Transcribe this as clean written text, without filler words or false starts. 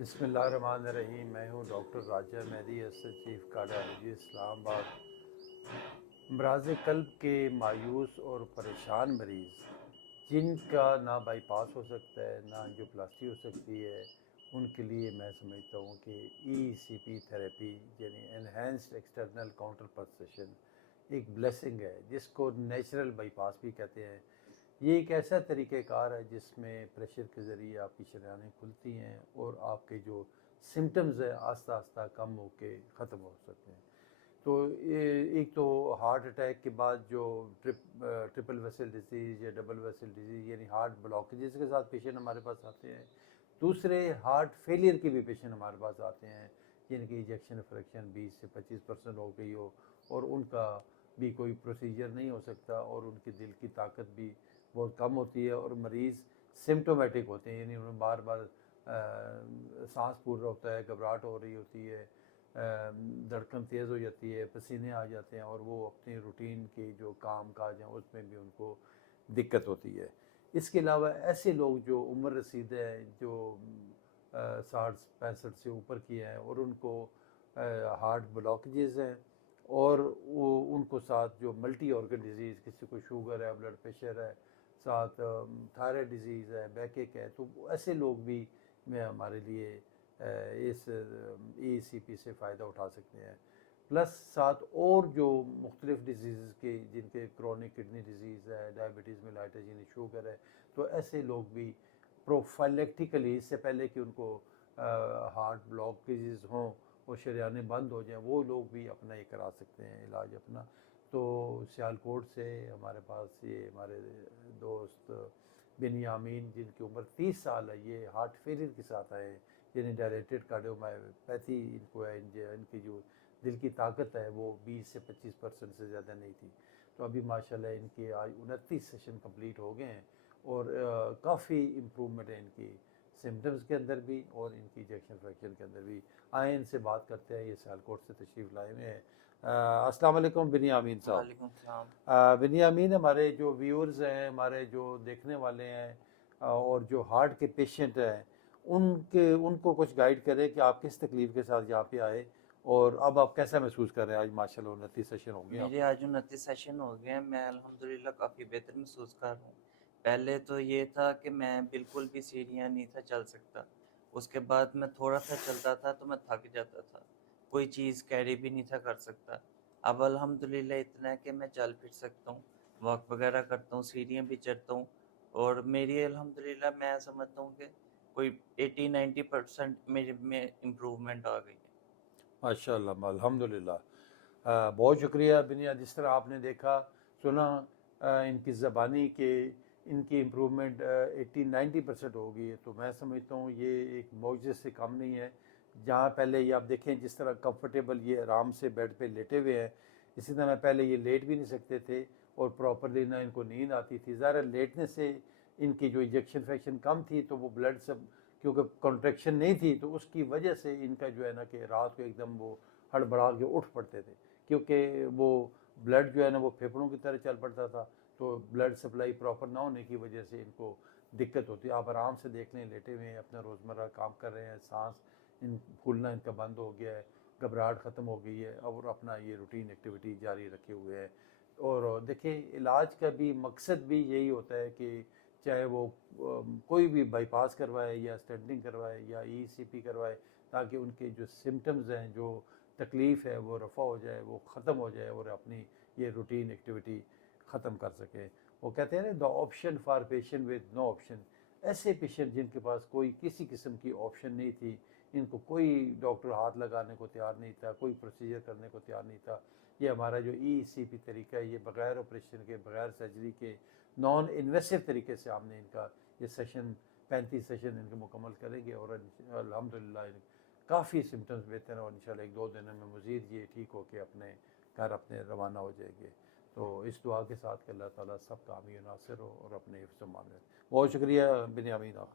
بسم اللہ الرحمن الرحیم۔ میں ہوں ڈاکٹر راجہ مہدی اسد، چیف کارڈیالوجی اسلام آباد۔ امراض قلب کے مایوس اور پریشان مریض جن کا نہ بائی پاس ہو سکتا ہے نہ انجیوپلاسٹی ہو سکتی ہے، ان کے لیے میں سمجھتا ہوں کہ ای سی پی تھراپی یعنی انہینسڈ ایکسٹرنل کاؤنٹر پلسیشن ایک بلیسنگ ہے، جس کو نیچرل بائی پاس بھی کہتے ہیں۔ یہ ایک ایسا طریقہ کار ہے جس میں پریشر کے ذریعے آپ کی شریانیں کھلتی ہیں اور آپ کے جو سمٹمز ہیں آہستہ آہستہ کم ہو کے ختم ہو سکتے ہیں۔ تو ایک تو ہارٹ اٹیک کے بعد جو ٹرپل ویسل ڈیزیز یا ڈبل ویسل ڈیزیز یعنی ہارٹ بلاکیجز کے ساتھ پیشنٹ ہمارے پاس آتے ہیں۔ دوسرے ہارٹ فیلئر کے بھی پیشنٹ ہمارے پاس آتے ہیں جن کی ایجیکشن فریکشن 20 سے 25% ہو گئی ہو اور ان کا بھی کوئی پروسیجر نہیں ہو سکتا اور ان کی دل کی طاقت بھی بہت کم ہوتی ہے اور مریض سمٹومیٹک ہوتے ہیں، یعنی انہیں بار بار سانس پھول رہا ہوتا ہے، گھبراہٹ ہو رہی ہوتی ہے، دھڑکن تیز ہو جاتی ہے، پسینے آ جاتے ہیں اور وہ اپنی روٹین کے جو کام کاج ہیں اس میں بھی ان کو دقت ہوتی ہے۔ اس کے علاوہ ایسے لوگ جو عمر رسیدہ ہیں، جو 60-65 سے اوپر کی ہیں اور ان کو ہارٹ بلاکیجز ہیں اور وہ ان کو ساتھ جو ملٹی آرگن ڈیزیز، کسی کو شوگر ہے، بلڈ پریشر ہے، ساتھ تھائرائڈ ڈیزیز ہے، بیک ایک ہے، تو ایسے لوگ بھی میں ہمارے لیے اس ای سی پی سے فائدہ اٹھا سکتے ہیں۔ پلس ساتھ اور جو مختلف ڈیزیز کے جن کے کرونک کڈنی ڈیزیز ہے، ڈائبٹیز میلائٹس یعنی شوگر ہے، تو ایسے لوگ بھی پروفائلیکٹیکلی اس سے پہلے کہ ان کو ہارٹ بلاکیجز ہوں اور شریانیں بند ہو جائیں، وہ لوگ بھی اپنا یہ کرا سکتے ہیں علاج اپنا۔ تو سیالکوٹ سے ہمارے پاس یہ ہمارے دوست بنیامین جن کی عمر 30 سال ہے، یہ ہارٹ فیلئر کے ساتھ آئے ہیں، یعنی ڈائلیٹڈ کارڈیومایوپیتھی ان کو ہے، ان کی جو دل کی طاقت ہے وہ 20 سے 25% سے زیادہ نہیں تھی۔ تو ابھی ماشاءاللہ ان کے آج 29 سیشن کمپلیٹ ہو گئے ہیں اور کافی امپرومنٹ ہے ان کی سمٹمز کے اندر بھی اور ان کی انجیکشن فریکشن کے اندر بھی۔ آئیں ان سے بات کرتے ہیں، یہ سیالکوٹ سے تشریف لائے ہوئے ہیں۔ السلام علیکم بنیامین صاحب۔ وعلیکم السلام۔ بنیامین، ہمارے جو ویورز ہیں، ہمارے جو دیکھنے والے ہیں اور جو ہارٹ کے پیشنٹ ہیں، ان کو کچھ گائیڈ کریں کہ آپ کس تکلیف کے ساتھ یہاں پہ آئے اور اب آپ کیسا محسوس کر رہے ہیں؟ آج ماشاءاللہ 29 سیشن ہو گئے آپ میرے آج 29 سیشن ہو گئے ہیں، میں الحمدللہ کافی بہتر محسوس کر رہا ہوں۔ پہلے تو یہ تھا کہ میں بالکل بھی سیڑھیاں نہیں تھا چل سکتا، اس کے بعد میں تھوڑا سا چلتا تھا تو میں تھک جاتا تھا، کوئی چیز کیری بھی نہیں تھا کر سکتا۔ اب الحمدللہ اتنا ہے کہ میں چل پھر سکتا ہوں، واک وغیرہ کرتا ہوں، سیڑھیاں بھی چڑھتا ہوں، اور میری الحمدللہ میں سمجھتا ہوں کہ کوئی 80-90% میرے میں امپروومنٹ آ گئی ہے۔ ماشاءاللہ، الحمدللہ۔ بہت شکریہ بنیا، جس طرح آپ نے دیکھا سنا ان کی زبانی کہ ان کی امپرومنٹ 80-90% ہو گئی ہے، تو میں سمجھتا ہوں یہ ایک معجزے سے کم نہیں ہے۔ جہاں پہلے یہ آپ دیکھیں جس طرح کمفرٹیبل یہ آرام سے بیڈ پہ لیٹے ہوئے ہیں، اسی طرح پہلے یہ لیٹ بھی نہیں سکتے تھے اور پراپرلی نہ ان کو نیند آتی تھی۔ ظاہر لیٹنے سے ان کی جو انجیکشن فریکشن کم تھی تو وہ بلڈ سب کیونکہ کنٹریکشن نہیں تھی تو اس کی وجہ سے ان کا جو ہے نا کہ رات کو ایک دم وہ ہڑبڑا کے اٹھ پڑتے تھے، کیونکہ وہ بلڈ جو ہے نا وہ پھیپھڑوں کی طرح چل پڑتا تھا، تو بلڈ سپلائی پراپر نہ ہونے کی وجہ سے ان کو دقت ہوتی ہے۔ آپ آرام سے دیکھ لیں، لیٹے ہوئے ہیں، اپنا روزمرہ کام کر رہے ہیں، سانس پھولنا ان کا بند ہو گیا ہے، گھبراہٹ ختم ہو گئی ہے اور اپنا یہ روٹین ایکٹیویٹی جاری رکھے ہوئے ہیں۔ اور دیکھیں علاج کا بھی مقصد بھی یہی ہوتا ہے کہ چاہے وہ کوئی بھی بائی پاس کروائے یا اسٹنٹنگ کروائے یا ای سی پی کروائے، تاکہ ان کے جو سمٹمز ہیں، جو تکلیف ہے وہ رفع ہو جائے، وہ ختم ہو جائے اور اپنی یہ روٹین ایکٹیویٹی ختم کر سکے۔ وہ کہتے ہیں نا دا option for patient with no option. ایسے پیشنٹ جن کے پاس کوئی کسی قسم کی آپشن نہیں تھی، ان کو کوئی ڈاکٹر ہاتھ لگانے کو تیار نہیں تھا، کوئی پروسیجر کرنے کو تیار نہیں تھا، یہ ہمارا جو ای سی پی طریقہ ہے، یہ بغیر آپریشن کے، بغیر سرجری کے، نان انویسو طریقے سے ہم نے ان کا یہ سیشن 35 سیشن ان کے مکمل کریں گے اور الحمدللہ کافی سمٹمز بہتر ہیں اور انشاءاللہ 1-2 دنوں میں مزید یہ ٹھیک ہو کے اپنے گھر اپنے روانہ ہو جائیں گے۔ تو اس دعا کے ساتھ کہ اللہ تعالیٰ سب کا حامی و ناصر ہو اور اپنے حفظ و امان میں۔ بہت شکریہ بنیامین آپ۔